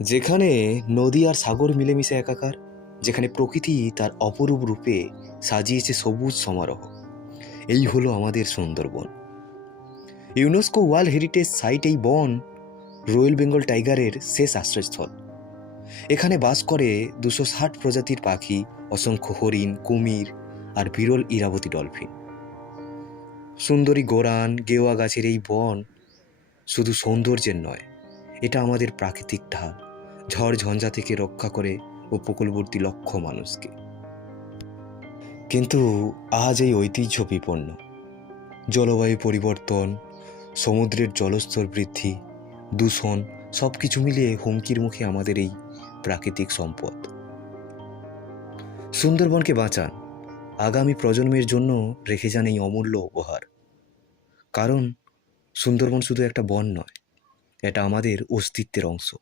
যেখানে নদী আর সাগর মিলেমিশে একাকার, যেখানে প্রকৃতি তার অপরূপ রূপে সাজিয়েছে সবুজ সমারোহ, এই হলো আমাদের Sundarban. UNESCO world heritage site এই বন রয়্যাল বেঙ্গল টাইগারের শেষ আশ্রয়স্থল। এখানে বাস করে 260 প্রজাতির পাখি, অসংখ্য হরিণ, কুমির আর বিরল ইরাবতী ডলফিন। সুন্দরী গোরান, গেওয়া গাছের এই বন শুধু সৌন্দর্যের নয়, এটা আমাদের প্রাকৃতিক ঢাল, ঝড় ঝঞ্ঝা থেকে রক্ষা করে উপকূলবর্তী লক্ষ মানুষকে। কিন্তু আজ এই ঐতিহ্য বিপন্ন। জলবায়ু পরিবর্তন, সমুদ্রের জলস্তর বৃদ্ধি, দূষণ সব কিছু মিলিয়ে হুমকির মুখে আমাদের এই প্রাকৃতিক সম্পদ। সুন্দরবনকে বাঁচান, আগামী প্রজন্মের জন্য রেখে যান এই অমূল্য উপহার। কারণ সুন্দরবন শুধু একটা বন নয়, এটা আমাদের অস্তিত্বের অংশ।